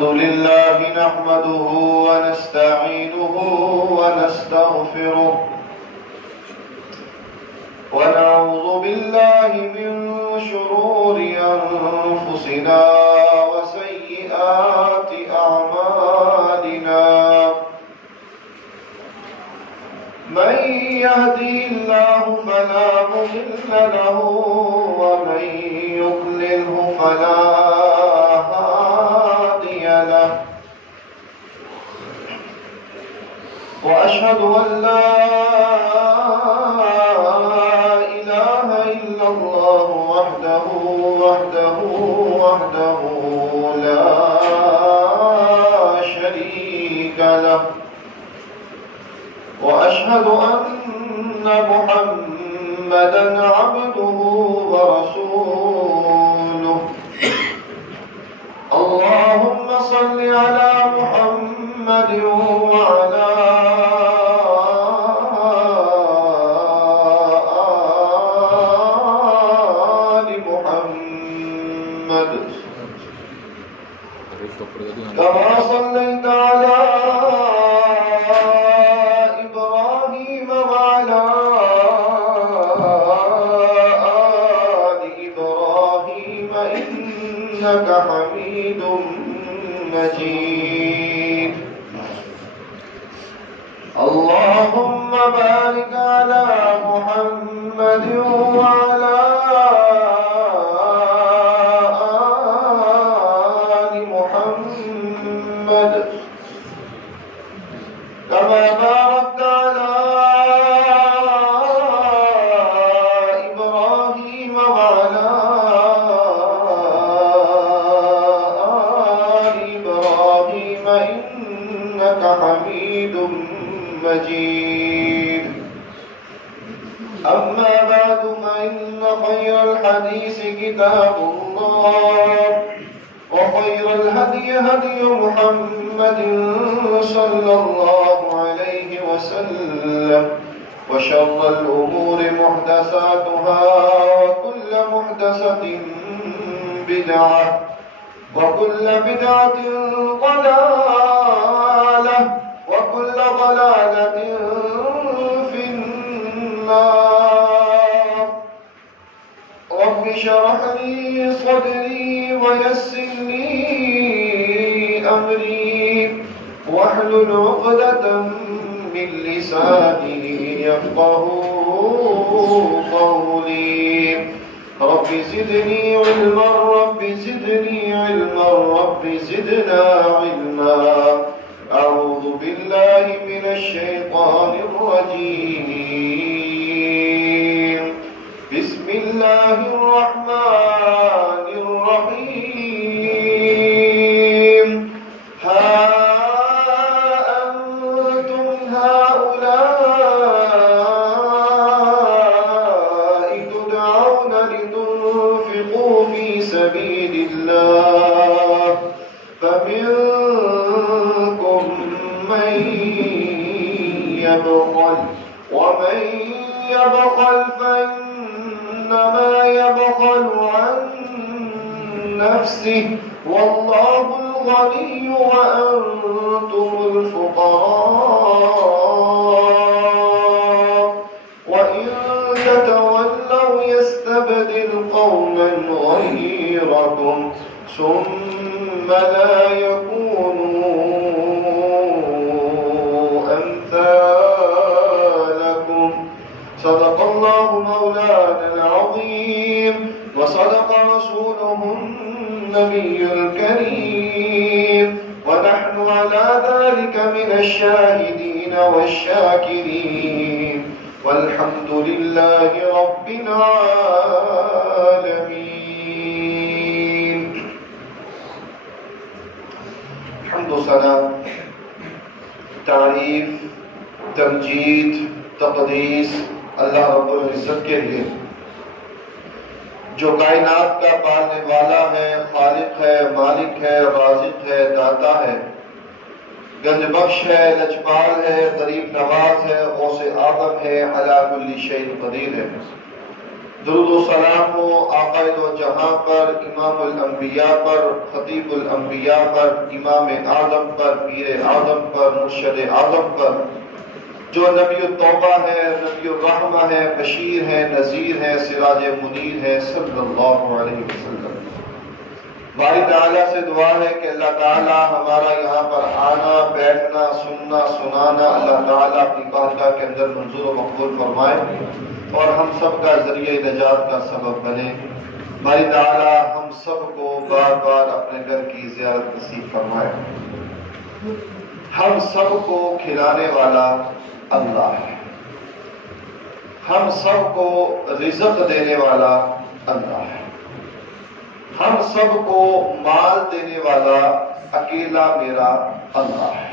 الحمد لله نحمده ونستعينه ونستغفره ونعوذ بالله من شرور أنفسنا وسيئات أعمالنا من يهدي الله فلا مضل له ومن يضلله فلا هادي له وأشهد أن لا إله إلا الله وحده لا شريك له وأشهد أن محمدًا عبده ورسوله اللهم صل على محمد وعلى آل محمد كما صليت على إبراهيم وعلى آل إبراهيم إنك حميد مجيد اللهم بارك على محمد وعلى آل محمد كما باركت على إبراهيم وعلى آل إبراهيم إنك حميد مجيد أما بعد فإن خير الحديث كتاب الله وخير الهدي هدي محمد صلى الله عليه وسلم وشر الأمور محدثاتها وكل محدثة بدعة وكل بدعة ضلالة وكل ضلالة في النار رب اشرح لي صدري ويسر لي أمري واحلل عقدة من لساني يفقهوا قولي رب زدني علما رب زدني علما رب زدنا علما أعوذ بالله من الشيطان الرجيم بسم الله الرحمن الرحيم ها أنتم هؤلاء تدعون لتنفقوا في سبيل الله فمنكم من يبخل ومن يبخل فإنما يبخل عن نفسه والله الغني وأنتم الفقراء وإن تتولوا يستبدل قوما غيركم ثم لا يكونوا أمثالكم صدق الله مولانا العظيم وصدق رسوله النبي الكريم ونحن على ذلك من الشاهدين والشاكرين والحمد لله رب العالمين حمد و ثنا تعریف تمجید تقدیس اللہ رب العزت کے لیے جو کائنات کا پالنے والا ہے خالق ہے مالک ہے رازق ہے داتا ہے گنج بخش ہے لجپال ہے غریب نواز ہے غوث اعظم ہے علی کل شیء قدیر ہے۔ درود و سلام ہو آقا دو جہاں پر، امام الانبیاء پر، خطیب الانبیاء پر، امام اعظم پر، پیر اعظم پر، مرشد اعظم پر، جو نبی التوبہ ہے، نبی الرحمہ ہے، بشیر ہے، نذیر ہے، سراج منیر ہے، صلی اللہ علیہ وسلم۔ باری تعالیٰ سے دعا ہے کہ اللہ تعالیٰ ہمارا یہاں پر آنا، بیٹھنا، سننا، سنانا اللہ تعالیٰ اپنی بارگاہ کے اندر منظور و مقبول فرمائے اور ہم سب کا ذریعہ نجات کا سبب بنے۔ باری تعالیٰ ہم سب کو بار بار اپنے گھر کی زیارت نصیب فرمائے۔ ہم سب کو کھلانے والا اللہ ہے، ہم سب کو رزق دینے والا اللہ ہے، ہم سب کو مال دینے والا اکیلا میرا اللہ ہے۔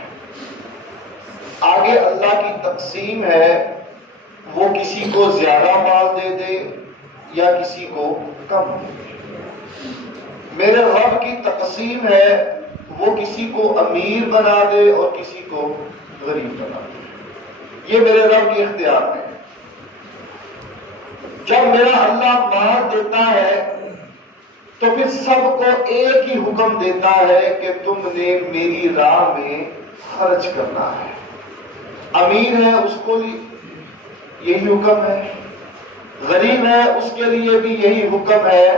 آگے اللہ کی تقسیم ہے، وہ کسی کو زیادہ مال دے دے یا کسی کو کم دے دے۔ میرے رب کی تقسیم ہے، وہ کسی کو امیر بنا دے اور کسی کو غریب بنا دے۔ یہ میرے رب کی اختیار ہے۔ جب میرا اللہ مال دیتا ہے تو پھر سب کو ایک ہی حکم دیتا ہے کہ تم نے میری راہ میں خرچ کرنا ہے۔ امیر ہے اس کو یہی حکم ہے، غریب ہے اس کے لیے بھی یہی حکم ہے۔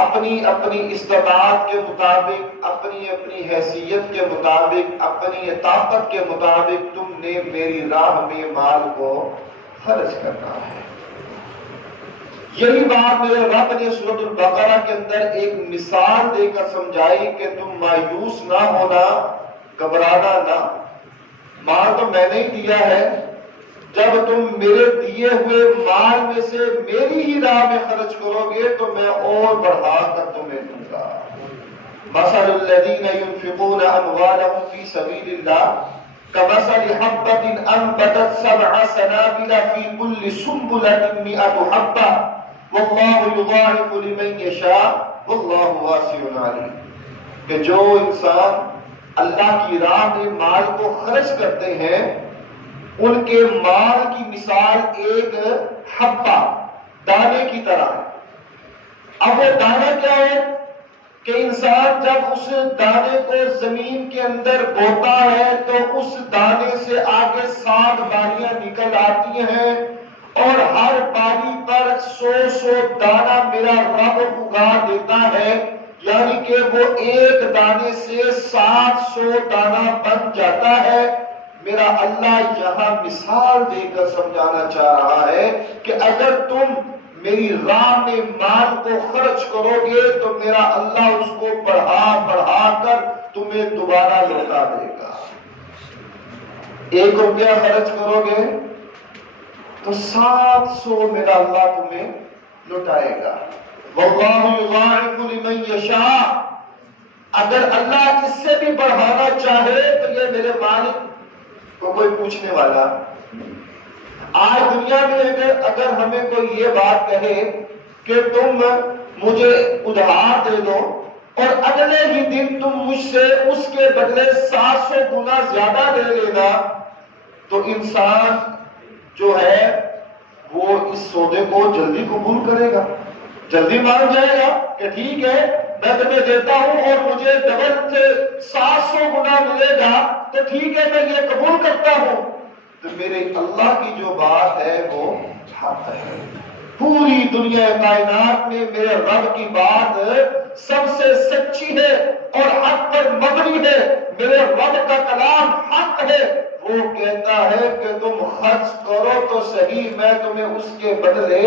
اپنی اپنی استطاعت کے مطابق، اپنی اپنی حیثیت کے مطابق، اپنی طاقت کے مطابق تم نے میری راہ میں مال کو خرچ کرنا ہے۔ یہی بات میرے رب نے سورۃ البقرہ کے اندر ایک مثال دے کر سمجھائی کہ تم مایوس نہ ہونا، گھبرانا نہ۔ مال تو میں نے ہی دیا ہے، جب تم میرے دیے ہوئے مال میں سے میری ہی راہ میں خرچ کرو گے تو میں اور بڑھا کر تمہیں دوں گا۔ مثل الذین ينفقون اموالهم فی سبیل اللہ کمثل حبۃ انبتت سبع سنابل فی کل سنبلۃ مئۃ حبۃ واللہ یضاعف لمن یشاء واللہ واسع علیم۔ کہ جو انسان اللہ کی راہ میں مال کو خرچ کرتے ہیں، ان کے مال کی مثال ایک حبہ، دانے کی طرح ہے۔ اب وہ دانہ کیا ہے کہ انسان جب اس دانے کو زمین کے اندر بوتا ہے تو اس دانے سے آگے 7 بالیاں نکل آتی ہیں اور ہر بالی پر 100 دانہ میرا رب اگا دیتا ہے، یعنی کہ وہ ایک دانے سے 700 دانہ بن جاتا ہے۔ میرا اللہ یہاں مثال دے کر سمجھانا چاہ رہا ہے کہ اگر تم میری راہ میں مال کو خرچ کرو گے تو میرا اللہ اس کو بڑھا بڑھا کر تمہیں دوبارہ لوٹا دے گا۔ 1 روپیہ خرچ کرو گے تو 700 میرا اللہ تمہیں لوٹائے گا۔ واللہ یضاعف لمن یشاء۔ اگر اللہ اس سے بھی بڑھانا چاہے تو یہ میرے مالک کو کوئی پوچھنے والا۔ آج دنیا میں اگر ہمیں کوئی یہ بات کہے کہ تم مجھے ادھار دے دو اور اگلے ہی دن تم مجھ سے اس کے بدلے 700 گنا زیادہ لے لینا، تو انسان جو ہے وہ اس سودے کو جلدی قبول کرے گا، جلدی مان جائے گا کہ ٹھیک ہے میں تمہیں دیتا ہوں اور مجھے ڈبل سے 700 گنا ملے گا تو ٹھیک ہے میں یہ قبول کرتا ہوں۔ تو میرے اللہ کی جو بات ہے وہ حق ہے۔ پوری دنیا کائنات میں میرے رب کی بات سب سے سچی ہے اور حق پر مبنی ہے۔ میرے رب کا کلام حق ہے۔ وہ کہتا ہے کہ تم خرچ کرو تو صحیح، میں تمہیں اس کے بدلے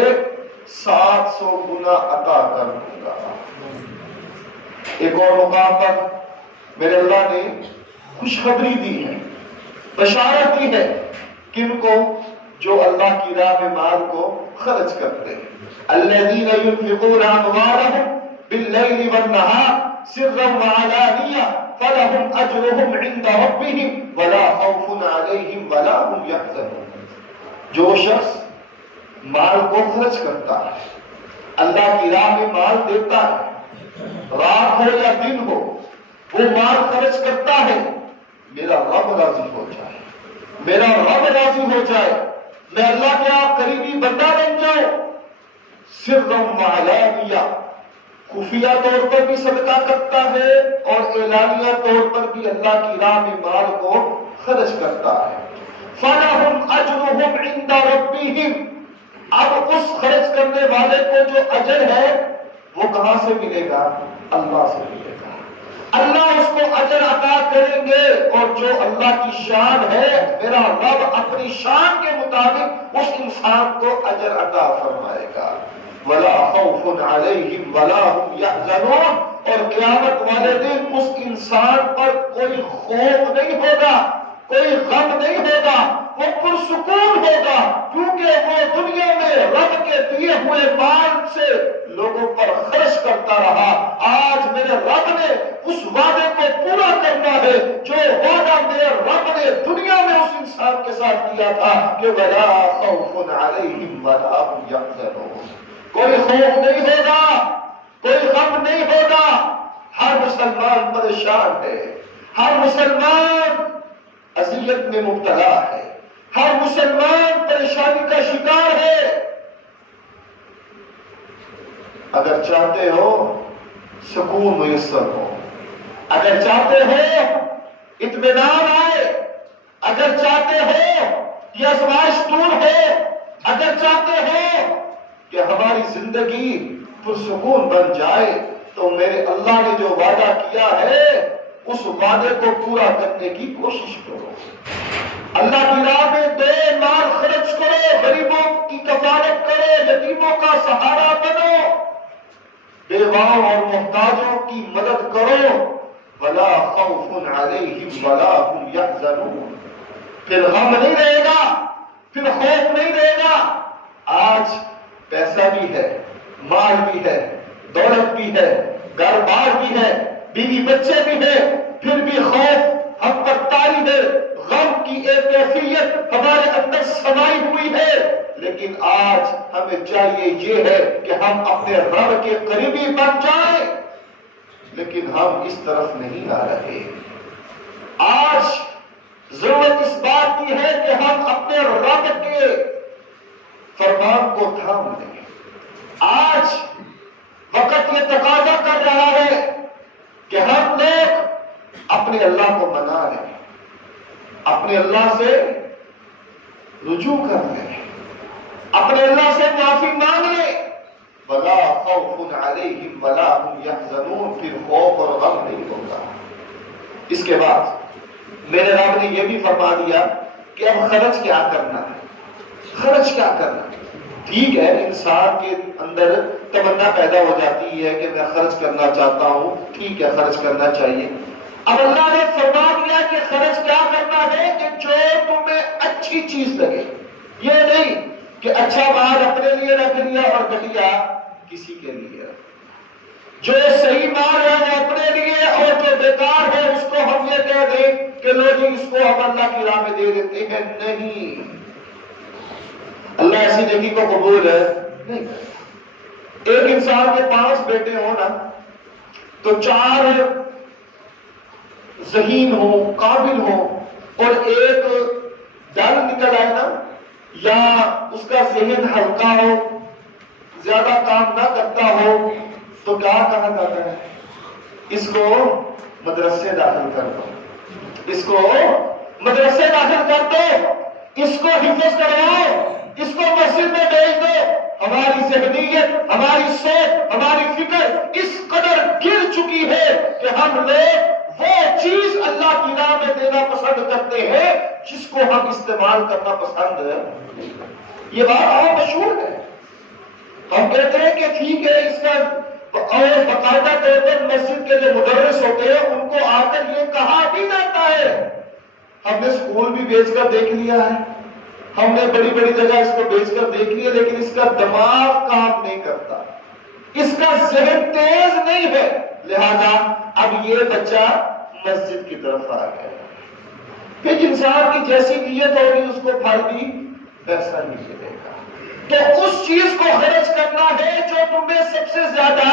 700 گنا عطا کر دوں گا۔ ایک اور مقام پر میرے اللہ نے خوشخبری دی ہے، بشارت دی ہے کن کو؟ جو اللہ کی راہ میں مال کو خرچ کرتے ہیں۔ الذین ينفقون اموالهم باللیل والنہار سرا وعلانیہ فلہم اجرهم عند ربهم ولا خوف علیہم ولا هم یحزنون۔ جو شخص مال کو خرچ کرتا ہے، اللہ کی راہ میں مال دیتا ہے، رات ہو یا دن ہو، وہ مال خرچ کرتا ہے، میرا رب راضی ہو جائے، میرا رب راضی ہو جائے، میں اللہ کا قریبی بندہ بن جاؤں، سرا وعلانیہ، خفیہ طور پر بھی صدقہ کرتا ہے اور اعلانیہ طور پر بھی اللہ کی راہ میں مال کو خرچ کرتا ہے۔ فَلَهُمْ أَجْرُهُمْ عِنْدَ رَبِّهِمْ، اب اس خرچ کرنے والے کو جو اجر ہے وہ کہاں سے ملے گا؟ اللہ سے ملے گا۔ اللہ اس کو اجر عطا کریں گے، اور جو اللہ کی شان ہے، میرا رب اپنی شان کے مطابق اس انسان کو اجر عطا فرمائے گا۔ وَلَا خَوْفٌ عَلَيْهِمْ وَلَا هُمْ يَحْزَنُونَ، اور قیامت والے دن اس انسان پر کوئی خوف نہیں ہوگا، کوئی غم نہیں ہوگا، وہ پرسکون ہوگا، کیونکہ وہ دنیا میں رب کے دیے ہوئے مال سے لوگوں پر خرچ کرتا رہا۔ آج میرے رب نے اس وعدے کو پورا کرنا ہے جو وعدہ میرے رب نے دنیا میں اس انسان کے ساتھ کیا تھا کہ وَلَا خَوْفٌ عَلَيْهِمْ وَلَا هُمْ يَحْزَنُونَ، کوئی خوف نہیں ہوگا، کوئی غم نہیں ہوگا۔ ہر مسلمان پریشان ہے، ہر مسلمان اذیت میں مبتلا ہے، ہر مسلمان پریشانی کا شکار ہے۔ اگر چاہتے ہو سکون میسر ہو، اگر چاہتے ہو اطمینان آئے، اگر چاہتے ہو یہ آزمائش دور ہو، اگر چاہتے ہو کہ ہماری زندگی پرسکون بن جائے، تو میرے اللہ نے جو وعدہ کیا ہے اس وعدے کو پورا کرنے کی کوشش کرو۔ اللہ کی راہ میں دے مال خرچ کرو، غریبوں کی کفالت کرو، یتیموں کا سہارا بنو، بیواؤں اور محتاجوں کی مدد کرو۔ وَلَا خَوْفٌ عَلَيْهِمْ وَلَا هُمْ يَحْزَنُونَ، پھر غم نہیں رہے گا، پھر خوف نہیں رہے گا۔ آج پیسہ بھی ہے، مال بھی ہے، دولت بھی ہے، گھر بار بھی ہے، بیوی بچے بھی ہیں، پھر بھی خوف ہم پر طاری ہے، غم کی ایک کیفیت ہمارے اندر سمائی ہوئی ہے۔ لیکن آج ہمیں چاہیے یہ ہے کہ ہم اپنے رب کے قریبی بن جائیں، لیکن ہم اس طرف نہیں آ رہے۔ آج ضرورت اس بات کی ہے کہ ہم اپنے رب کے فرمان کو تھام لیں۔ آج وقت یہ تقاضا کر رہا ہے کہ ہم لوگ اپنے اللہ کو منا لیں، اپنے اللہ سے رجوع کر لیں، اپنے اللہ سے معافی مانگ لیں۔ وَلَا خَوْفٌ عَلَيْهِمْ وَلَا هُمْ يَحْزَنُونَ، پھر خوف اور غم نہیں ہوگا۔ اس کے بعد میرے رب نے یہ بھی فرما دیا کہ اب خرچ کیا کرنا ہے، خرچ کیا کرنا ہے۔ ٹھیک ہے، انسان کے اندر تمنا پیدا ہو جاتی ہے کہ میں خرچ کرنا چاہتا ہوں، ٹھیک ہے خرچ کرنا چاہیے۔ اب اللہ نے فرما دیا کہ خرچ کیا کرنا ہے کہ جو تمہیں اچھی چیز لگے، یہ نہیں کہ اچھا مال اپنے لیے رکھ لیا اور گھٹیا کسی کے لیے۔ جو صحیح مال ہے وہ اپنے لیے، اور جو بیکار ہے اس کو ہم یہ کہہ دیں کہ لو جی اس کو ہم اللہ کی راہ میں دے دیتے ہیں۔ نہیں، اللہ ایسی نیکی کو قبول نہیں کرتا۔ ایک انسان کے 5 بیٹے ہوں نا، تو 4 ذہین ہوں، قابل ہوں، اور ایک ڈل نکل آئے نا، یا اس کا ذہن ہلکا ہو، زیادہ کام نہ کرتا ہو، تو کیا کہا جاتا ہے؟ اس کو مدرسے داخل کر دو، اس کو مدرسے داخل کر دو، اس کو حفظ کرواؤ، اس کو مسجد میں بھیج دو۔ ہماری ذہنیت، ہماری سوچ، ہماری فکر اس قدر گر چکی ہے کہ ہم لوگ وہ چیز اللہ کی راہ میں دینا پسند کرتے ہیں جس کو ہم استعمال کرنا پسند نہیں کرتے۔ یہ بات اور مشہور ہے۔ ہم کہتے ہیں کہ ٹھیک ہے، اس کا اور باقاعدہ طور پر مسجد کے جو مدرس ہوتے ہیں ان کو آ کر یہ کہا بھی جاتا ہے۔ ہم نے اسکول بھی بیچ کر دیکھ لیا ہے، ہم نے بڑی بڑی جگہ اس کو بیچ کر دیکھ لیا، لیکن اس کا دماغ کام نہیں کرتا، اس کا ذہن تیز نہیں ہے، لہذا اب یہ بچہ مسجد کی طرف آ گیا۔ پھر انسان کی جیسی نیت ہوگی اس کو پھل بھی ویسا ہی ملے گا۔ تو اس چیز کو خرچ کرنا ہے جو تمہیں سب سے زیادہ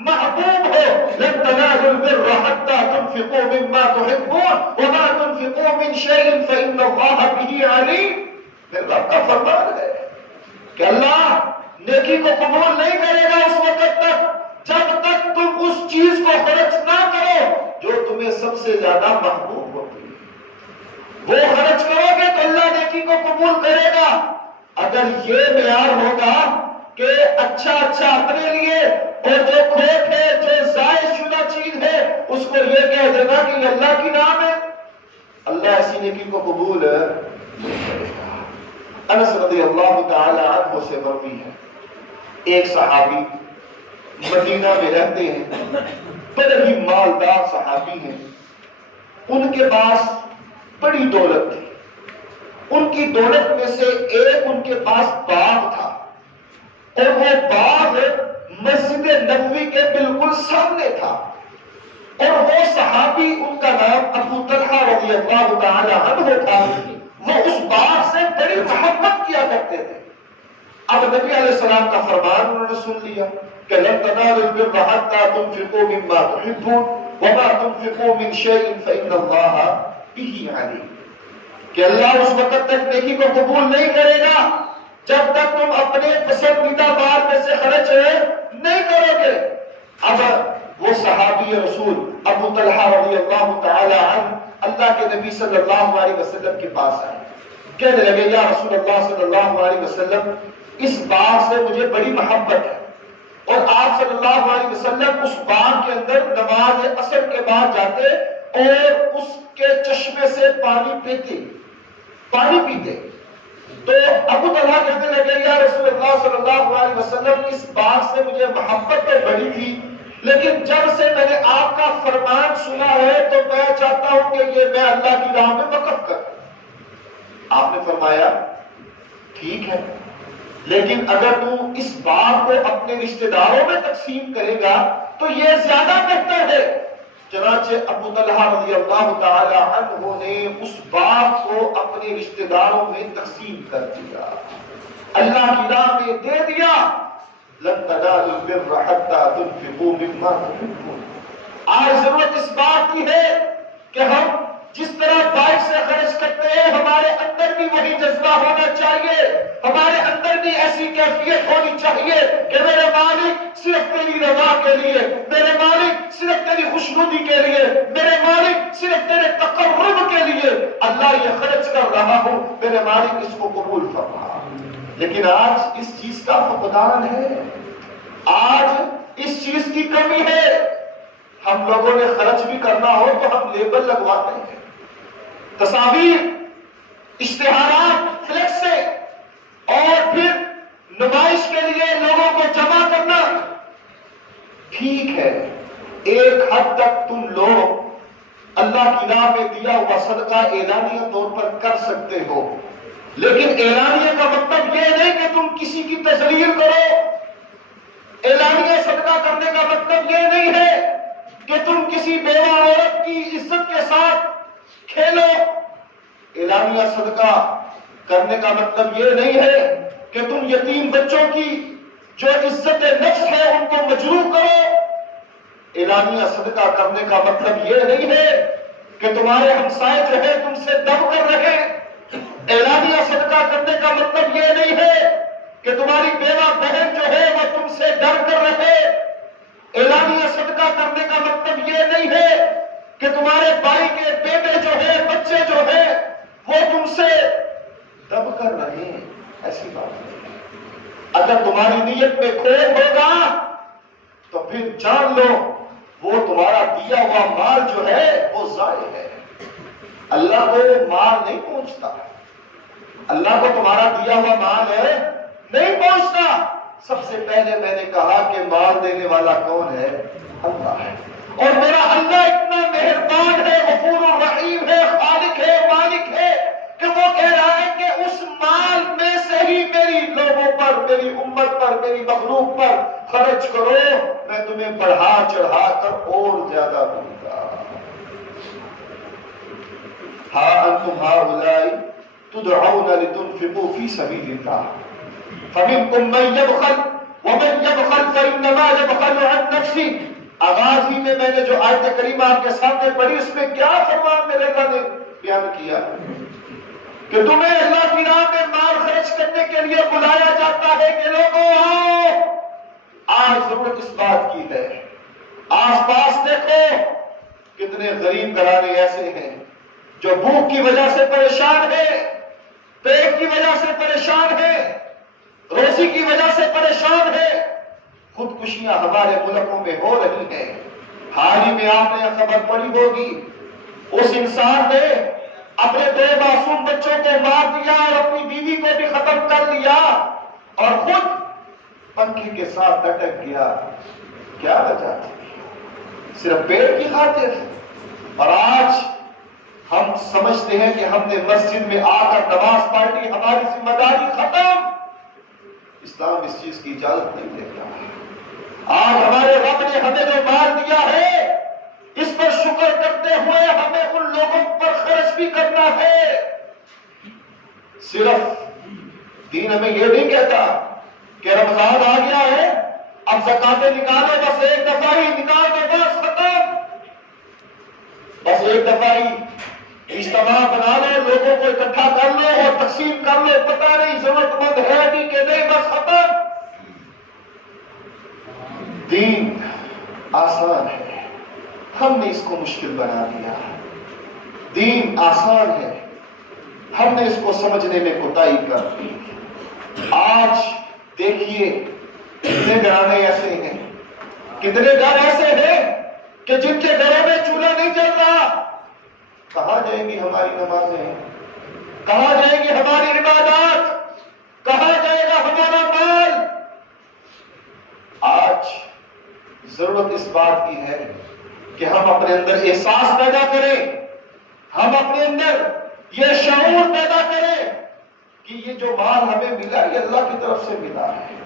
محبوب ہو۔ لن تنالوا البر حتى تنفقوا مما تحبون وما تنفقوا من شيء فإن الله به عليم۔ میرے رب کا فرمان ہے کہ اللہ نیکی کو قبول نہیں کرے گا اس وقت تک جب تک تم اس چیز کو خرچ نہ کرو جو تمہیں سب سے زیادہ محبوب ہوتی ہے۔ وہ خرچ کرو گے تو اللہ نیکی کو قبول کرے گا۔ اگر یہ معیار ہوگا کہ اچھا اپنے لیے اور جو کھوٹ ہے، جو ضائع شدہ چیز ہے، اس کو یہ کہہ دے گا کہ یہ اللہ کی نام ہے، اللہ ایسی نیکی کو قبول نہیں کرے گا۔ انس رضی اللہ تعالی عنہ سے مروی ہے، ایک صحابی مدینہ میں رہتے ہیں، بڑے ہی مالدار صحابی ہیں، ان کے پاس بڑی دولت تھی۔ ان کی دولت میں سے ایک ان کے پاس باغ تھا، اور وہ باغ مسجد نبوی کے بالکل سامنے تھا، اور وہ صحابی، ان کا نام ابو طلحہ رضی اللہ تعالی عنہ تھا، وہ اس باغ سے بڑی محبت کیا کرتے تھے۔ اب نبی علیہ السلام کا فرمان انہوں نے سن لیا کہ لن تنالوا البر حتى تنفقوا مما تحبون وما تنفقوا من شيء فإن الله به عليم، کہ اللہ اس وقت تک نیکی کو قبول نہیں کرے گا جب تک تم اپنے پسندیدہ مال میں سے خرچ نہیں کرو گے۔ اب وہ صحابی رسول ابو طلحہ رضی اللہ تعالی عنہ اللہ کے نبی صلی اللہ علیہ وسلم کے پاس آئے، کہنے لگے یا رسول اللہ صلی اللہ علیہ وسلم، اس باغ سے مجھے بڑی محبت ہے، اور آپ صلی اللہ علیہ وسلم اس باغ کے اندر نماز عصر کے بعد جاتے اور اس کے چشمے سے پانی پیتے۔ تو ابو طلحہ کہنے لگے یا رسول اللہ صلی اللہ علیہ وسلم، اس باغ سے مجھے محبت تو بڑی تھی، لیکن جب سے میں نے آپ کا فرمان سنا ہے تو میں چاہتا ہوں کہ یہ میں اللہ کی راہ میں وقف کروں۔ آپ نے فرمایا ٹھیک ہے، لیکن اگر تو اس باغ کو اپنے رشتہ داروں میں تقسیم کرے گا تو یہ زیادہ بہتر ہے۔ چنانچہ ابو طلحہ رضی اللہ تعالی عنہ نے اس باغ کو اپنے رشتہ داروں میں تقسیم کر دیا، اللہ کی راہ میں دے دیا۔ لن تنالوا البر حتى تنفقوا مما تحبون۔ آج ضرورت اس بات کی ہے کہ ہم جس طرح بائک سے خرچ کرتے ہیں ہمارے اندر بھی وہی جذبہ ہونا چاہیے، ہمارے اندر بھی ایسی کیفیت ہونی چاہیے کہ میرے مالک صرف تیری رضا کے لیے، میرے مالک صرف تیری خوشنودی کے لیے، میرے مالک صرف تیرے تقرب کے لیے اللہ یہ خرچ کر رہا ہوں، میرے مالک اس کو قبول فرما۔ لیکن آج اس چیز کا فقدان ہے، آج اس چیز کی کمی ہے۔ ہم لوگوں نے خرچ بھی کرنا ہو تو ہم لیبل لگواتے ہیں، تصاویر، اشتہارات، فلیکس سے، اور پھر نمائش کے لیے لوگوں کو جمع کرنا۔ ٹھیک ہے، ایک حد تک تم لوگ اللہ کی راہ میں دیا ہوا صدقہ اعلانیہ طور پر کر سکتے ہو، لیکن اعلانیہ کا مطلب یہ نہیں کہ تم کسی کی تذلیل کرو۔ اعلانیہ صدقہ کرنے کا مطلب یہ نہیں ہے کہ تم کسی بیوہ عورت کی عزت کے ساتھ کھیلو۔ اعلانیہ صدقہ کرنے کا مطلب یہ نہیں ہے کہ تم یتیم بچوں کی جو عزت نفس ہے ان کو مجروح کرو۔ اعلانیہ صدقہ کرنے کا مطلب یہ نہیں ہے کہ تمہارے ہمسائے جو ہے تم سے دب کر رہے۔ اعلانیہ صدقہ کرنے کا مطلب یہ نہیں ہے کہ تمہاری بیوہ بہن جو ہے وہ تم سے ڈر کر رہے۔ اعلانیہ صدقہ کرنے کا مطلب یہ نہیں ہے کہ تمہارے بھائی کے بیٹے جو ہے، بچے جو ہے وہ تم سے دب کر رہے ہیں، ایسی بات نہیں ہے۔ اگر تمہاری نیت میں کھوٹ ہوگا تو پھر جان لو وہ تمہارا دیا ہوا مال جو ہے وہ ضائع ہے۔ اللہ کو مال نہیں پہنچتا، اللہ کو تمہارا دیا ہوا مال ہے نہیں پہنچتا۔ سب سے پہلے میں نے کہا کہ مال دینے والا کون ہے؟ اللہ ہے، اور میرا اللہ اتنا مہربان ہے، غفور الرحیم ہے، خالق ہے، مالک ہے کہ وہ کہہ رہا ہے کہ اس مال میں سے ہی میری لوگوں پر، میری امت پر، میری مخلوق پر خرچ کرو، میں تمہیں بڑھا چڑھا کر اور زیادہ دوں گا۔ ہاں انتم ہؤلاء تدعون لتنفقوا في سبيل الله فمنكم من يبخل ومن يبخل فإنما يبخل عن نفسه۔ آغاز ہی میں نے جو آیت کریمہ آپ کے سامنے پڑھی اس میں کیا فرمان میرے اللہ نے بیان کیا کہ تمہیں اللہ کی راہ میں مال خرچ خرچ کرنے کے لیے بلایا جاتا ہے کہ لوگوں آؤ. آج ضرورت اس بات کی ہے. آس پاس دیکھو کتنے غریب گھرانے ایسے ہیں جو بھوک کی وجہ سے پریشان ہے، پیٹ کی وجہ سے پریشان ہے، روزی کی وجہ سے پریشان ہے. خودکشیاں ہمارے ملکوں میں ہو رہی ہیں. حال ہی میں آپ نے خبر پڑی ہوگی، اس انسان نے اپنے 2 معصوم بچوں کو مار دیا اور اپنی بیوی کو بھی ختم کر لیا اور خود پنکھی کے ساتھ لٹک گیا. کیا وجہ تھی؟ صرف پیٹ کی خاطر. اور آج ہم سمجھتے ہیں کہ ہم نے مسجد میں آ کر نماز پڑھ لی، ہماری ذمہ داری ختم. اسلام اس چیز کی اجازت نہیں دیتا. آج ہمارے رب نے ہمیں جو مال دیا ہے اس پر شکر کرتے ہوئے ہمیں ان لوگوں پر خرچ بھی کرنا ہے. صرف دین ہمیں یہ نہیں کہتا کہ رمضان آ گیا ہے اب زکاتیں نکالو، بس ایک دفعہ ہی نکال دو، بس ختم. بس ایک دفعہ ہی اجتماع بنا لو، لوگوں کو اکٹھا کر لو اور تقسیم کر لو، پتہ نہیں ضرورت مند ہے بھی کہ نہیں، بس ختم. دین آسان ہے، ہم نے اس کو مشکل بنا دیا. دین آسان ہے، ہم نے اس کو سمجھنے میں کوتاہی کر دی. آج دیکھیے کتنے گھرانے ایسے ہیں، کتنے گھر ایسے ہیں کہ جن کے گھروں میں چولہا نہیں جل رہا. کہاں جائیں گی ہماری نمازیں؟ کہاں جائیں گی ہماری عبادات؟ کہاں جائے گا ہمارا مال؟ آج ضرورت اس بات کی ہے کہ ہم اپنے اندر احساس پیدا کریں، ہم اپنے اندر یہ شعور پیدا کریں کہ یہ جو مال ہمیں ملا یہ اللہ کی طرف سے ملا ہے،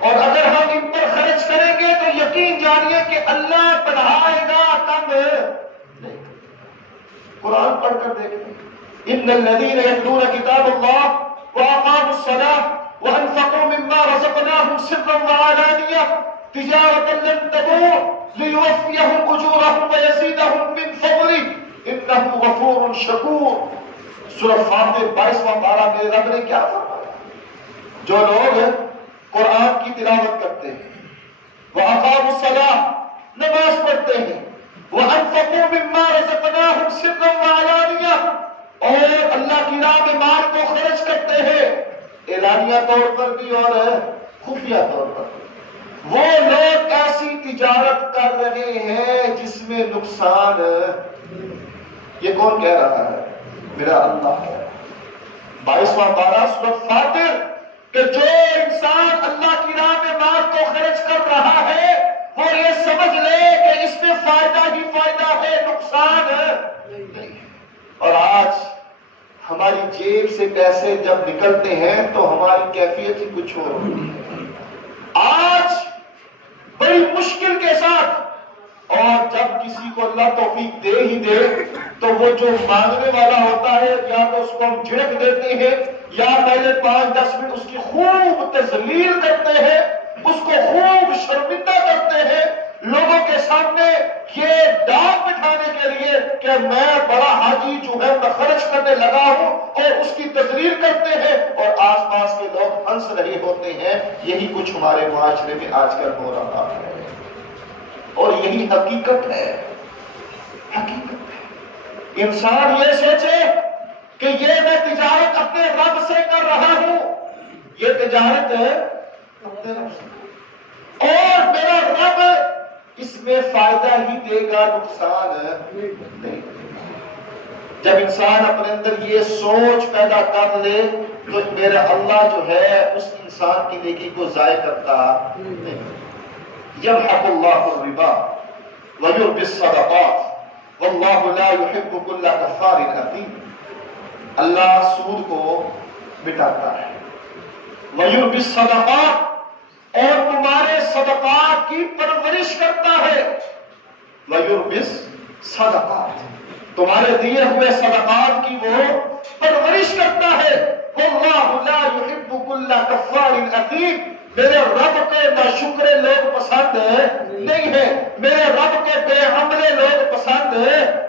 اور اگر ہم ان پر خرچ کریں گے تو یقین جانیے کہ اللہ بڑھائے گا، کم نہیں. قرآن پڑھ کر دیکھیں، ان الذین یتلون کتاب اللہ واقاموا الصلاۃ وانفقوا مما رزقناهم سرا وعلانیہ تجارة لن تبور لیوفیہم اجورہم ویزیدہم من فضلہ انہ غفور شکور. سورہ فاتر 22واں پارہ میرے رب نے کیا فرمایا؟ جو لوگ قرآن کی تلاوت کرتے ہیں، وَأَقَامُوا الصَّلَاةَ نماز پڑھتے ہیں، وَأَنفَقُوا مِمَّا رَزَقْنَاهُمْ سِرًّا وَعَلَانِيَةً اور اللہ کی راہ میں مال کو خرچ کرتے ہیں، اعلانیہ طور پر بھی اور خفیہ طور پر بھی. وہ لوگ ایسی تجارت کر رہے ہیں جس میں نقصان. یہ کون کہہ رہا ہے؟ میرا اللہ ہے. 22واں پارہ سورۃ فاتر کہ جو انسان اللہ کی راہ میں مال کو خرچ کر رہا ہے وہ یہ سمجھ لے کہ اس میں فائدہ ہی فائدہ ہے، نقصان نہیں. اور آج ہماری جیب سے پیسے جب نکلتے ہیں تو ہماری کیفیت ہی کچھ اور ہوتی ہے. آج بڑی مشکل کے ساتھ، اور جب کسی کو اللہ توفیق دے ہی دے تو وہ جو مانگنے والا ہوتا ہے یا تو اس کو ہم جھڑک دیتے ہیں یا پہلے 5-10 منٹ اس کی خوب تذلیل کرتے ہیں، اس کو خوب شرمندہ کرتے ہیں لوگوں کے سامنے یہ داغ بٹھانے کے لیے کہ میں بڑا حاجی جو ہے میں خرچ کرنے لگا ہوں، اور اس کی تذلیل کرتے ہیں اور آس پاس کے لوگ ہنس رہے ہوتے ہیں. یہی کچھ ہمارے معاشرے میں آج کل ہو رہا ہے اور یہی حقیقت ہے. حقیقت ہے. انسان یہ سوچے کہ یہ میں تجارت اپنے رب سے کر رہا ہوں، یہ تجارت اپنے رب سے، اور میرا رب اس میں فائدہ ہی دے گا، نقصان نہیں. جب انسان اپنے اندر یہ سوچ پیدا کر لے تو میرا اللہ جو ہے اس انسان کی نیکی کو ضائع کرتا نہیں. یمحق اللہ الربا ویربی الصدقات واللہ لا يحب كل کفار اثیم. اللہ سود کو مٹاتا ہے، ویربی الصدقات اور تمہارے صدقات کی پرورش کرتا ہے، ویربی الصدقات تمہارے دیے ہوئے صدقات کی وہ پرورش کرتا ہے. واللہ لا يحب كل کفار اثیم. میرے رب کے ناشکرے لوگ پسند نہیں ہے، میرے رب کے بے عملے لوگ پسند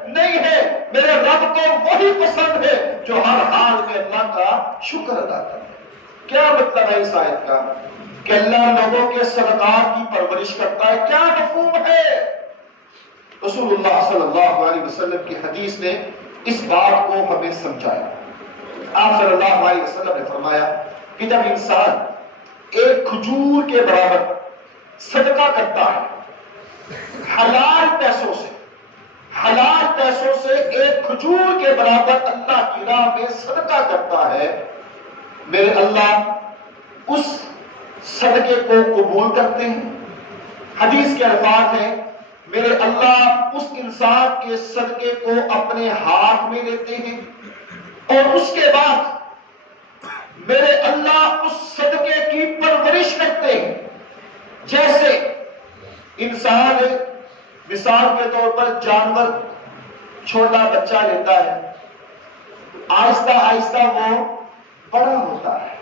نہیں ہے. میرے رب کو وہی پسند ہے جو ہر حال میں اللہ کا شکر ادا کرے. کیا مطلب ہے اس آیت کا کہ اللہ لوگوں کے صدقات کی پرورش کرتا ہے؟ کیا مفہوم ہے؟ رسول اللہ صلی اللہ علیہ وسلم کی حدیث نے اس بات کو ہمیں سمجھایا۔ آپ صلی اللہ علیہ وسلم نے فرمایا کہ جب انسان ایک کھجور کے برابر صدقہ کرتا ہے، حلال پیسوں سے ایک کھجور کے برابر اللہ کی راہ میں صدقہ کرتا ہے، میرے اللہ اس صدقے کو قبول کرتے ہیں۔ حدیث کے الفاظ ہیں، میرے اللہ اس انسان کے صدقے کو اپنے ہاتھ میں لیتے ہیں اور اس کے بعد میرے اللہ اس صدقے کی پرورش کرتے ہیں۔ جیسے انسان مثال کے طور پر جانور چھوٹا بچہ لیتا ہے، آہستہ آہستہ وہ بڑا ہوتا ہے،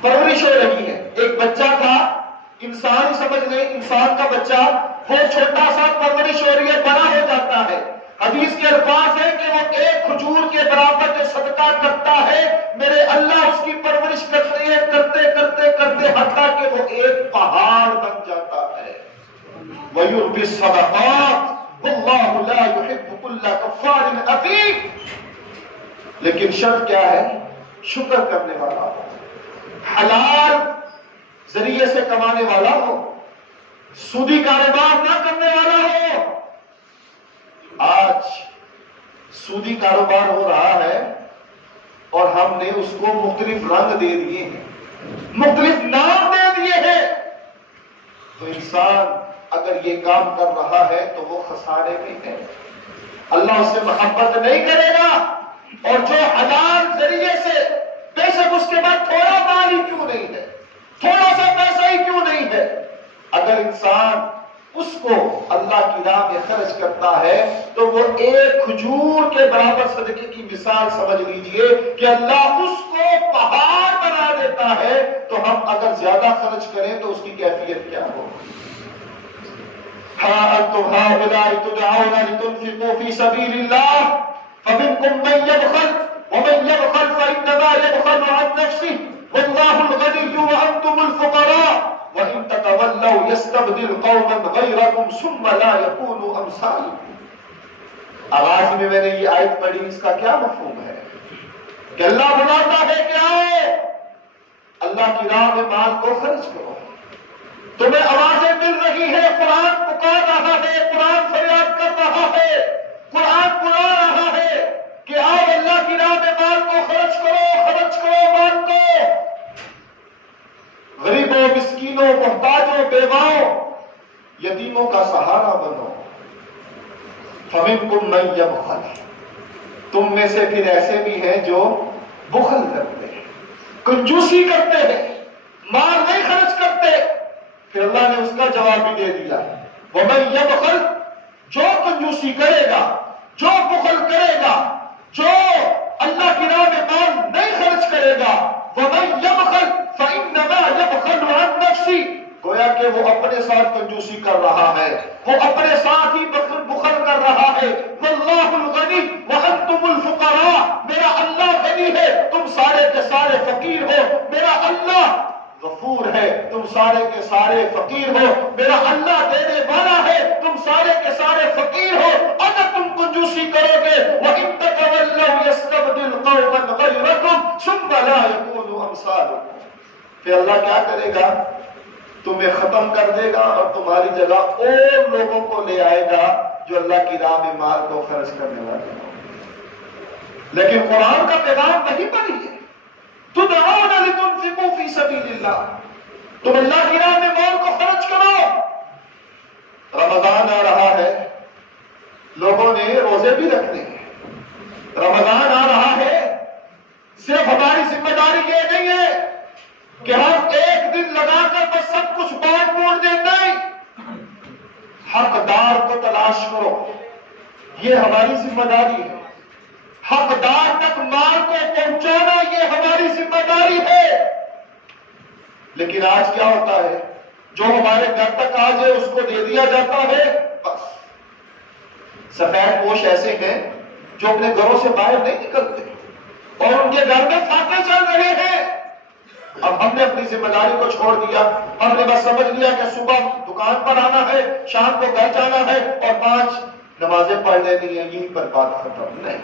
پرورش ہو رہی ہے۔ ایک بچہ تھا، انسان سمجھ لیں انسان کا بچہ، وہ چھوٹا سا پرورش ہو رہی ہے، بڑا ہو جاتا ہے۔ حدیث کے الفاظ ہے کہ وہ ایک کھجور کے برابر جو صدقہ کرتا ہے، میرے اللہ اس کی پرورش کرتے ہیں، کرتے کرتے کرتے حتیٰ کہ وہ ایک پہاڑ بن جاتا ہے۔ وَيُرْبِي الصَّدَقَاتِ وَاللَّهُ لَا يُحِبُّ كُلَّ كَفَّارٍ أَثِيمٍ۔ لیکن شرط کیا ہے؟ شکر کرنے والا ہو، حلال ذریعے سے کمانے والا ہو، سودی کاروبار نہ کرنے والا ہو۔ آج سودی کاروبار ہو رہا ہے اور ہم نے اس کو مختلف رنگ دے دیے ہیں، مختلف نام دے دیے ہیں۔ تو انسان اگر یہ کام کر رہا ہے تو وہ خسارے میں ہے، اللہ اس سے محبت نہیں کرے گا۔ اور جو حلال ذریعے سے، بے شک اس کے بعد تھوڑا مال ہی کیوں نہیں ہے، تھوڑا سا پیسہ ہی کیوں نہیں ہے، اگر انسان اس کو اللہ کی راہ میں خرچ کرتا ہے تو وہ ایک کھجور کے برابر صدقے کی مثال سمجھ لیجئے کہ اللہ اس کو پہاڑ بنا دیتا ہے۔ تو ہم اگر زیادہ خرچ کریں تو اس کی کیفیت کیا ہو؟ ہاں انتم ہؤلاء تدعون لتنفقوا في سبيل الله فمنكم من يبخل ومن يبخل فإنما يبخل عن نفسه والله الغني وأنتم الفقراء وَإِن تَتَوَلَّوْا يَسْتَبْدِلْ قَوْمًا غَيْرَكُمْ ثُمَّ لَا يَكُونُوا أَمْثَالَكُمْ۔ آغاز میں نے یہ آیت پڑھی، اس کا کیا مفہوم ہے؟ کہ اللہ بتاتا ہے کہ آؤ اللہ کی راہ میں مال کو خرچ کرو، تمہیں آوازیں مل رہی ہیں، قرآن پکار رہا ہے، قرآن فریاد کر رہا ہے، قرآن بلا رہا ہے کہ آؤ اللہ کی راہ میں مال کو خرچ کرو، خرچ کرو مال کو، غریبوں، مسکینوں، محتاجوں، بیواؤں، یتیموں کا سہارا بنو۔ فَمِنْكُمْ مَنْ يَبْخَلُ، تم میں سے پھر ایسے بھی ہیں جو بخل کرتے ہیں، کنجوسی کرتے ہیں، مال نہیں خرچ کرتے۔ پھر اللہ نے اس کا جواب بھی دے دیا، وَمَنْ يَبْخَلْ، جو کنجوسی کرے گا، جو بخل کرے گا، جو اللہ کی راہ میں مال نہیں خرچ کرے گا، وَمَنْ يَبْخَلْ فَإِنَّمَا يَبْخَلُ عَنْ نَفْسِهِ، گویا کہ وہ اپنے ساتھ کنجوسی کر رہا ہے، وہ اپنے ساتھ ہی بخل کر رہا ہے۔ وَاللَّهُ الْغَنِيُّ وَأَنْتُمُ الْفُقَرَاءُ، میرا اللہ غنی ہے، تم سارے کے سارے فقیر ہو۔ میرا اللہ غفور ہے، تم سارے کے سارے فقیر ہو۔ میرا اللہ دینے والا ہے، تم سارے کے سارے فقیر ہو۔ اگر تم کنجوسی کرو گے، وَإِن تَتَوَلَّوْا يَسْتَبْدِلْ قَوْمًا غَيْرَكُمْ ثُمَّ لَا يَكُونُوا أَمْثَالَكُمْ، پھر اللہ کیا کرے گا؟ تمہیں ختم کر دے گا اور تمہاری جگہ اور لوگوں کو لے آئے گا جو اللہ کی راہ میں مال کو خرچ کرنے والے ہوں۔ لیکن قرآن کا پیغام نہیں پڑھیے، تدعون لتنفقوا فی سبیل اللہ، تم اللہ کی راہ میں مال کو خرچ کرو۔ رمضان آ رہا ہے، لوگوں نے روزے بھی رکھنے ہیں، رمضان آ رہا ہے، صرف ہماری ذمہ داری یہ نہیں ہے کہ ہم ایک دن لگا کر بس سب کچھ بانٹ موڑ دیں، نہیں، حقدار کو تلاش کرو، یہ ہماری ذمہ داری ہے۔ حقدار تک مال کو پہنچانا یہ ہماری ذمہ داری ہے۔ لیکن آج کیا ہوتا ہے؟ جو ہمارے گھر تک آ جائے اس کو دے دیا جاتا ہے، بس۔ سفید پوش ایسے ہیں جو اپنے گھروں سے باہر نہیں نکلتے اور ان کے گھر میں فاقے چل رہے ہیں، اب ہم نے اپنی ذمہ داری کو چھوڑ دیا، ہم نے بس سمجھ لیا کہ صبح دکان پر آنا ہے، شام کو گھر جانا ہے اور 5 نمازیں پڑھ لینی ہیں، یہیں پر بات ختم نہیں۔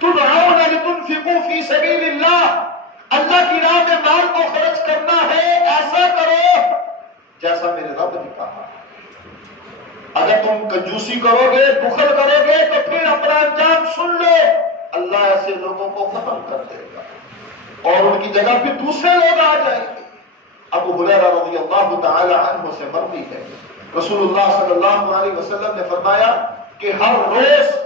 تدعون لتنفقوا فی سبیل اللہ، اللہ کی راہ میں مال کو خرچ کرنا ہے، ایسا کرو جیسا میرے رب نے کہا۔ اگر تم کنجوسی کرو گے، بخل کرو گے تو پھر اپنا انجام سن لو، اللہ ایسے لوگوں کو ختم کر دے گا اور ان کی جگہ پھر دوسرے لوگ آ جائیں گے۔ ابو ہریرہ رضی اللہ تعالی عنہ سے مروی ہے، رسول اللہ صلی اللہ علیہ وسلم نے فرمایا کہ ہر روز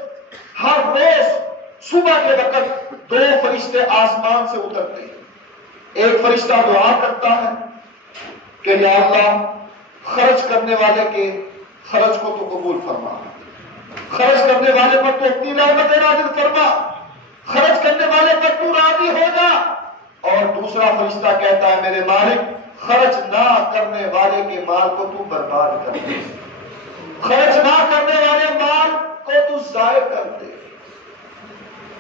صبح کے وقت 2 فرشتے آسمان سے اترتے ہیں۔ ایک فرشتہ دعا کرتا ہے کہ یا اللہ خرچ کرنے والے کے خرچ کو تو قبول فرما، خرچ کرنے والے پر تو اپنی رحمت نازل فرما، خرچ کرنے والے پر تو راضی ہو جا۔ اور دوسرا فرشتہ کہتا ہے میرے مالک خرچ نہ کرنے والے کے مال کو تو برباد کر دے، خرچ نہ کرنے والے مال کو تو ضائع کر دے۔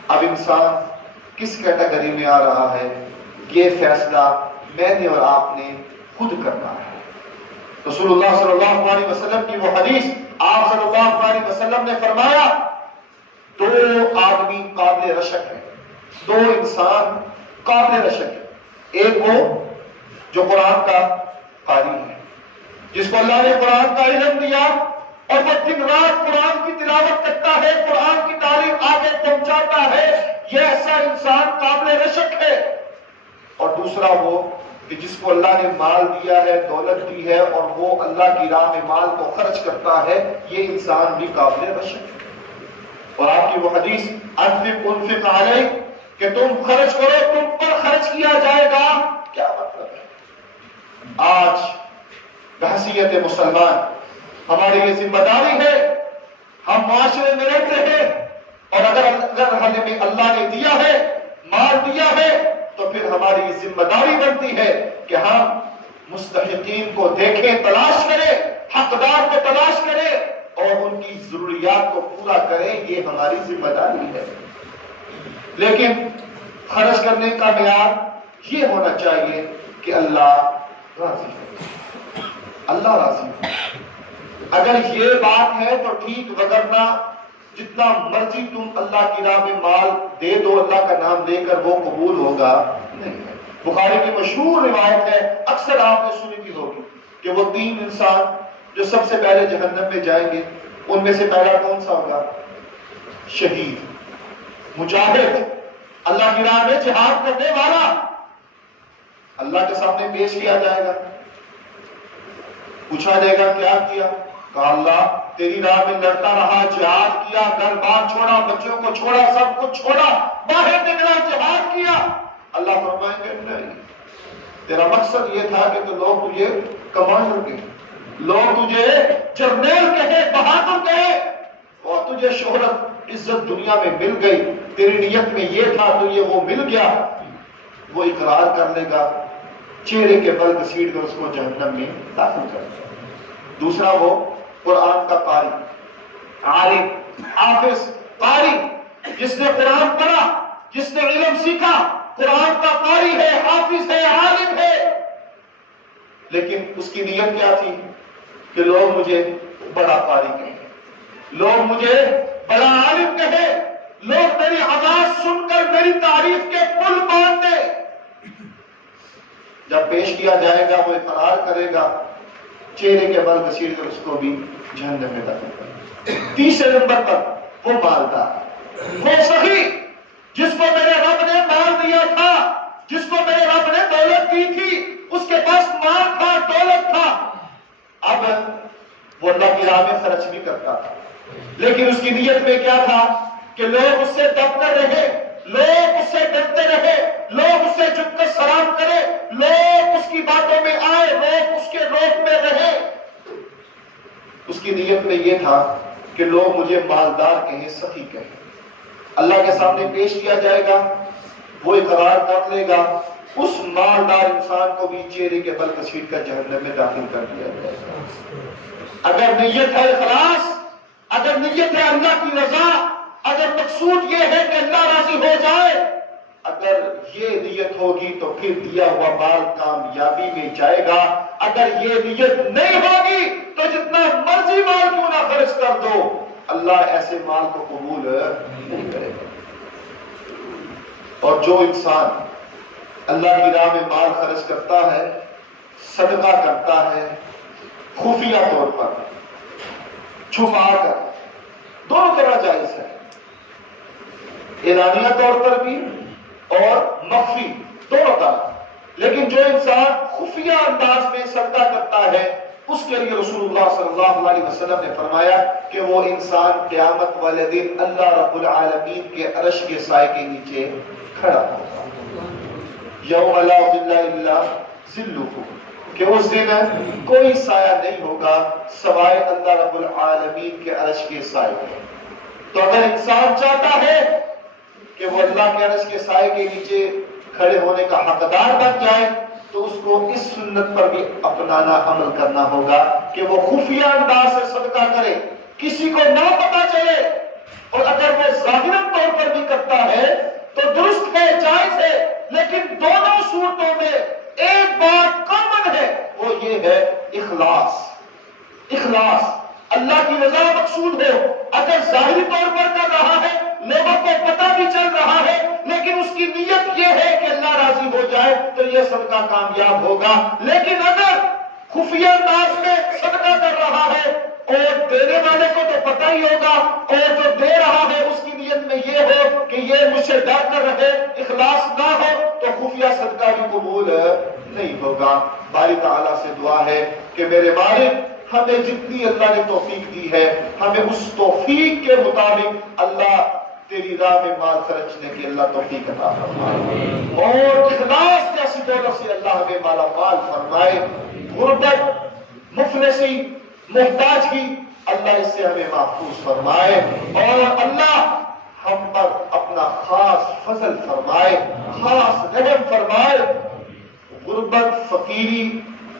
اب انسان کس کیٹیگری میں آ رہا ہے، یہ فیصلہ میں نے اور آپ نے خود کرنا ہے۔ رسول اللہ صلی اللہ علیہ وسلم کی وہ حدیث، آپ صلی اللہ علیہ وسلم نے فرمایا 2 آدمی قابل رشک ہیں، 2 انسان قابل رشک ہیں۔ ایک وہ جو قرآن کا قاری ہے، جس کو اللہ نے قرآن کا علم دیا اور وہ دن رات قرآن کی تلاوت کرتا ہے، قرآن کی تعلیم آگے پہنچاتا ہے، یہ ایسا انسان قابل رشک ہے۔ اور دوسرا وہ کہ جس کو اللہ نے مال دیا ہے، دولت دی ہے اور وہ اللہ کی راہ میں مال کو خرچ کرتا ہے، یہ انسان بھی قابل رشک ہے۔ اور آپ کی وہ حدیث انفق علیک کہ تم خرچ کرو، تم پر خرچ کیا جائے گا، کیا مطلب ہے؟ آج بحیثیت مسلمان ہماری یہ ذمہ داری ہے، ہم معاشرے میں رہتے ہیں اور اگر ہمیں اللہ نے دیا ہے، مال دیا ہے، تو پھر ہماری یہ ذمہ داری بنتی ہے کہ ہم مستحقین کو دیکھیں، تلاش کریں، حقدار کو تلاش کریں اور ان کی ضروریات کو پورا کریں، یہ ہماری ذمہ داری ہے۔ لیکن خرچ کرنے کا معیار یہ ہونا چاہیے کہ اللہ راضی ہے، اللہ راضی ہے۔ اگر یہ بات ہے تو ٹھیک، وگرنہ جتنا مرضی تم اللہ کی راہ میں مال دے دو، اللہ کا نام لے کر وہ قبول ہوگا نہیں۔ بخاری کی مشہور روایت ہے، اکثر آپ نے سنی بھی ہوگی، کہ وہ 3 انسان جو سب سے پہلے جہنم میں جائیں گے، ان میں سے پہلا کون سا ہوگا؟ شہید، مجاہد، اللہ کی راہ میں جہاد کرنے والا۔ اللہ کے سامنے پیش کیا جائے گا، پوچھا جائے گا کیا کیا؟ کہا اللہ تیری راہ میں لڑتا رہا، جہاد کیا، گھر بار چھوڑا، بچوں کو چھوڑا، سب کچھ چھوڑا، باہر نکلا، جہاد کیا۔ اللہ فرمائیں گے نہیں، تیرا مقصد یہ تھا کہ تو لوگ تجھے کمانڈر کہے، لوگ تجھے جرنیل کہے، بہادر کہے، اور تجھے شہرت عزت دنیا میں مل گئی، تیری نیت میں یہ تھا تو یہ وہ مل گیا۔ وہ اقرار کر لے گا، چہرے کے بل گھسیٹ کر اس کو جہنم میں داخل کر دے۔ دوسرا وہ قرآن کا قاری، عالم، حافظ، قاری، جس نے قرآن پڑھا، جس نے علم سیکھا، قرآن کا قاری ہے، حافظ ہے، عالم ہے، لیکن اس کی نیت کیا تھی کہ لوگ مجھے بڑا قاری کہیں، لوگ مجھے بڑا عالم کہیں، لوگ میری آواز سن کر میری تعریف کے پل باندھ دے۔ جب پیش کیا جائے گا وہ اقرار کرے گا، چہرے کے بل گھسیٹ کر اس کو بھی جہنم میں داخل کرے۔ تیسرے نمبر پر وہ مالدار، وہ سخی، جس کو میرے رب نے مال دیا تھا، جس کو میرے رب نے دولت دی تھی، اس کے پاس مال تھا، دولت تھا، اب وہ اللہ کی راہ میں خرچ بھی کرتا تھا، لیکن اس کی نیت میں کیا تھا کہ لوگ اس سے دب کر رہے، لوگ اس سے ڈرتے رہے، لوگ اس سے جھک کر سلام کرے، لوگ اس کی باتوں میں آئے، لوگ اس کے روپ میں رہے۔ اس کی نیت میں یہ تھا کہ لوگ مجھے مالدار کہیں، سخی کہیں۔ اللہ کے سامنے پیش کیا جائے گا، وہ اقرار کر لے گا، اس مالدار انسان کو بھی چہرے کے بل گھسیٹ کر جہنم میں داخل کر دیا جائے گا۔ اگر نیت ہے اخلاص، اگر نیت ہے اللہ کی رضا، اگر مقصود یہ ہے کہ اللہ راضی ہو جائے، اگر یہ نیت ہوگی تو پھر دیا ہوا مال کامیابی میں جائے گا. اگر یہ نیت نہیں ہوگی تو جتنا مرضی مال کیوں نہ خرچ کر دو، اللہ ایسے مال کو قبول نہیں کرے گا. اور جو انسان اللہ کی راہ میں مال خرچ کرتا ہے، صدقہ کرتا ہے، خفیہ طور پر، چھپا کر، دونوں طرح جائز ہے، اعلانیہ طور پر بھی اور مخفی دونوں طرح. لیکن جو انسان خفیہ انداز میں صدقہ کرتا ہے، اس کے لیے رسول اللہ صلی اللہ علیہ وسلم نے فرمایا کہ وہ انسان قیامت والے دن اللہ رب العالمین کے عرش کے سائے کے نیچے کھڑا ہوگا. یوم لا ظل الا ظلہ، کہ اس دن کوئی سایہ نہیں ہوگا سوائے اللہ رب العالمین کے عرش کے سائے کے. تو اگر انسان چاہتا ہے کہ وہ اللہ کے عرش کے سائے کے نیچے کھڑے ہونے کا حقدار بن جائے، تو اس کو اس سنت پر بھی اپنانا، عمل کرنا ہوگا کہ وہ خفیہ انداز سے صدقہ کرے، کسی کو نہ پتا چلے. اور اگر وہ ظاہراً طور پر بھی کرتا ہے تو درست ہے، جائز ہے، لیکن دونوں صورتوں میں ایک بات کامن ہے، وہ یہ ہے اخلاص. اخلاص، اللہ کی رضا مقصود ہو. اگر ظاہری طور پر کر رہا ہے، لوگوں کو پتہ بھی چل رہا ہے، لیکن اس کی نیت یہ ہے کہ اللہ راضی ہو جائے، تو یہ صدقہ کامیاب ہوگا. لیکن اگر خفیہ انداز میں صدقہ کر رہا ہے اور دینے والے کو تو پتہ ہی ہوگا، اور جو دے رہا ہے اس کی نیت میں یہ ہو کہ یہ مجھ سے ڈر کر رہے، اخلاص نہ ہو، تو خفیہ صدقہ بھی قبول نہیں ہوگا. باری تعالیٰ سے دعا ہے کہ میرے مالک، ہمیں جتنی اللہ نے توفیق دی ہے، ہمیں اس توفیق کے مطابق اللہ تیری راہ میں مال خرچنے کی اللہ توفیق عطا فرمائے، اور اخلاص جیسی دولت سے اللہ ہمیں مالا مال فرمائے. غربت، مفلسی، محتاجی، اللہ اس سے ہمیں محفوظ فرمائے، اور اللہ ہم پر اپنا خاص فضل فرمائے، خاص رحم فرمائے. غربت، فقیری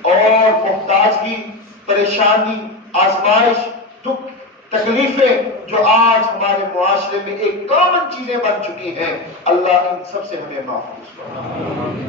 اور محتاجی، پریشانی، آزمائش، دکھ، تکلیفیں جو آج ہمارے معاشرے میں ایک کامن چیزیں بن چکی ہیں، اللہ ان سب سے ہمیں محفوظ فرمائے.